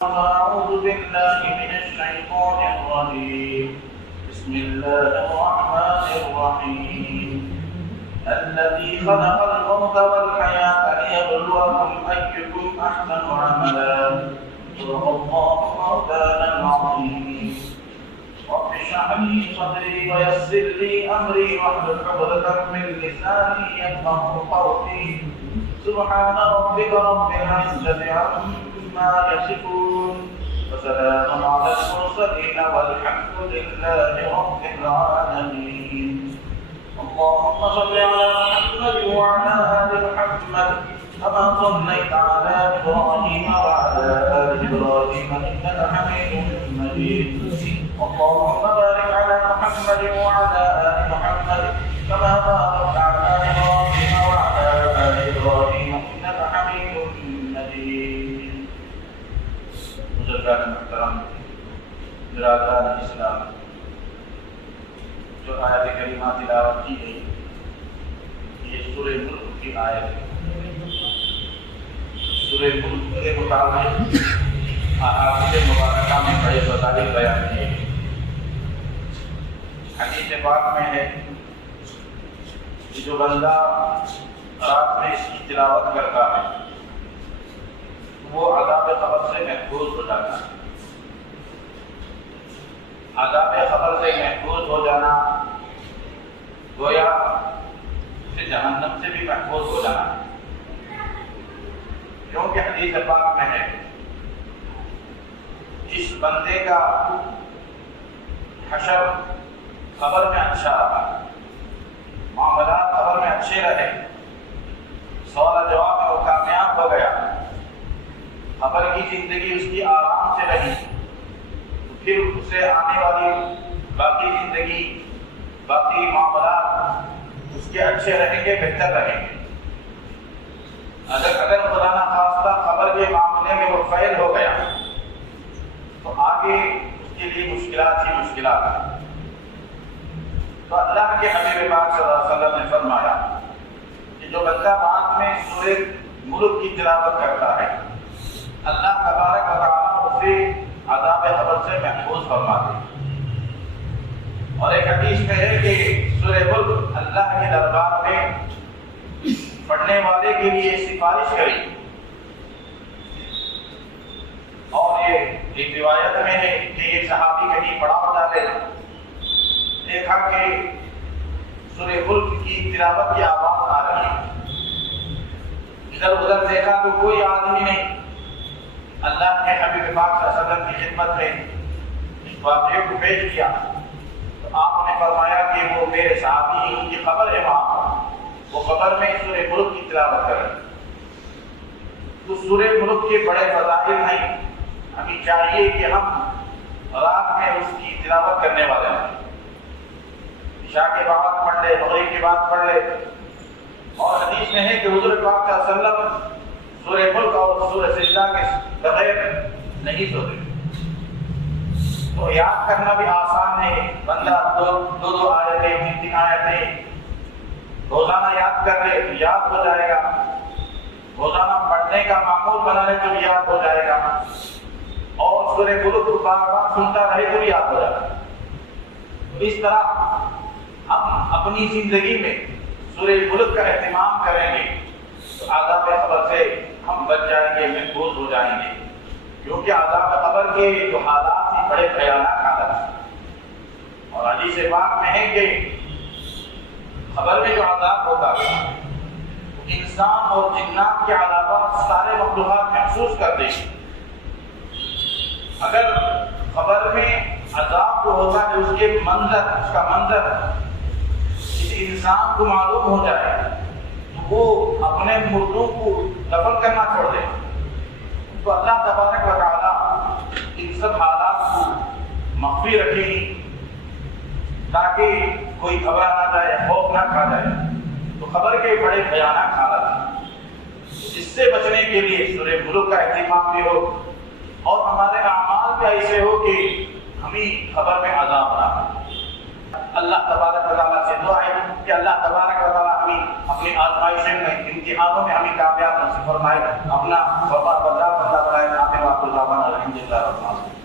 أعوذ بالله من الشيطان الرجيم. بسم الله الرحمن الرحيم. الذي خلق الموت والحياة ليبلوكم أيكم أحسن عملا. صدق الله مولانا العظيم. رب اشرح لي صدري ويسر لي أمري واحلل عقدة من لساني يفقهوا قولي. سبحان ربك رب العزة عما يصفون وسلام على المرسلين والحمد لله رب العالمين. اللهم صل على محمد وعلى آل محمد كما صليت على إبراهيم وعلى آل إبراهيم إنك حميد مجيد. اللهم بارك على محمد وعلى آل محمد كما باركت على إبراهيم وعلى آل إبراهيم إنك حميد مجيد. بزرگان محترم، برادران اسلام، جو آیت کریمہ تلاوت کی گئی یہ سورہ ملک کی آیت ہے. سورہ ملک کے مطابق احادیث مبارکہ میں بڑے فضائل بیان کیے گئے. حدیث پاک میں ہے کہ جو بندہ رات میں اس کی تلاوت کرتا ہے وہ عذاب قبر سے محفوظ ہو جاتا ہے. عذاب قبر سے محفوظ ہو جانا گویا اسے جہنم سے بھی محفوظ ہو جانا ہے، کیونکہ حدیث پاک میں ہے جس بندے کا حشر قبر میں اچھا رہا، معاملات قبر میں اچھے رہے، سوال جواب میں وہ کامیاب ہو گیا، قبر کی زندگی اس کی آرام سے رہی، تو پھر اسے آنے والی باقی زندگی، باقی معاملات اس کے اچھے رہیں گے، بہتر رہیں گے. اگر خدا نہ خواستہ قبر کے معاملے میں وہ فیل ہو گیا تو آگے اس کے لیے مشکلات ہی مشکلات ہیں. تو اللہ کے حبیب پاک صلی اللہ علیہ وسلم نے فرمایا کہ جو بندہ رات میں سورہ ملک کی تلاوت کرتا ہے اللہ تبارک و تعالیٰ اسے عذاب قبر سے محفوظ فرماتے ہیں. اور ایک حدیث میں ہے کہ سورہ ملک اللہ کے دربار میں پڑھنے والے کے لیے سفارش کری. اور یہ ایک روایت میں ہے کہ ایک صحابی کہیں پڑاؤ ڈالے، دیکھا کہ سورہ ملک کی تلاوت کی آواز آ رہی ہے، ادھر ادھر دیکھا تو کوئی آدمی نہیں. اللہ کے حبیب پاک صلی اللہ علیہ وسلم کی خدمت میں اس واقعے کو پیش کیا تو آپ نے فرمایا کہ وہ میرے صحابی ان کی قبر ہے، وہاں وہ قبر میں سورہ ملک کی تلاوت کر رہے. تو سورہ ملک کے بڑے فضائل ہیں، ہمیں چاہیے کہ ہم رات میں اس کی تلاوت کرنے والے ہیں. عشاء کے بعد پڑھ لے، مغرب کے بعد پڑھ لے. اور حدیث میں ہے کہ حضور پاک صلی اللہ علیہ وسلم سورہ ملک اور سورہ سجدہ کے بغیر نہیں سوتے. تو یاد کرنا بھی آسان ہے، بندہ دو آیتیں، تین آیتیں روزانہ یاد کر لے تو یاد ہو جائے گا. روزانہ پڑھنے کا معمول بنا لے تو بھی یاد ہو جائے گا. اور سورہ ملک کو بار بار سنتا رہے تو بھی یاد ہو جائے گا. تو اس طرح ہم اپنی زندگی میں سورہ ملک کا اہتمام کریں گے تو عذاب قبر سے ہم بچ جائیں گے، محفوظ ہو جائیں گے. کیونکہ عذاب قبر کے جو حالات ہیں بڑے بھیانک حالات ہیں. اور حدیث پاک میں ہے کہ قبر میں جو عذاب ہوتا ہے انسان اور جنات کے علاوہ سارے مخلوقات محسوس کرتے ہیں. اگر قبر میں عذاب جو ہوتا ہے اس کے منظر، اس کا منظر کسی انسان کو معلوم ہو جائے تو وہ اپنے مردوں کو دفن کرنا چھوڑ دے. تو اللہ تبارک و تعالیٰ ان سب حالات کو مخفی رکھے تاکہ کوئی گھبرا نہ جائے، خوف نہ کھا جائے. تو خبر کے بڑے بھیانک حالات ہیں. اس سے بچنے کے لیے سورہ ملک کا اہتمام بھی ہو اور ہمارے اعمال بھی ایسے ہو کہ ہمیں خبر میں عذاب نہ ہو. اللہ تبارک و تعالیٰ سے دعا ہے کہ اللہ تبارک و تعالیٰ ہمیں اپنی آزمائشوں میں، امتحانوں میں ہمیں کامیاب نصیب فرمائے، اپنا وفا بردار بندہ بنائے. وآخر دعوانا الحمد للہ رب العالمین.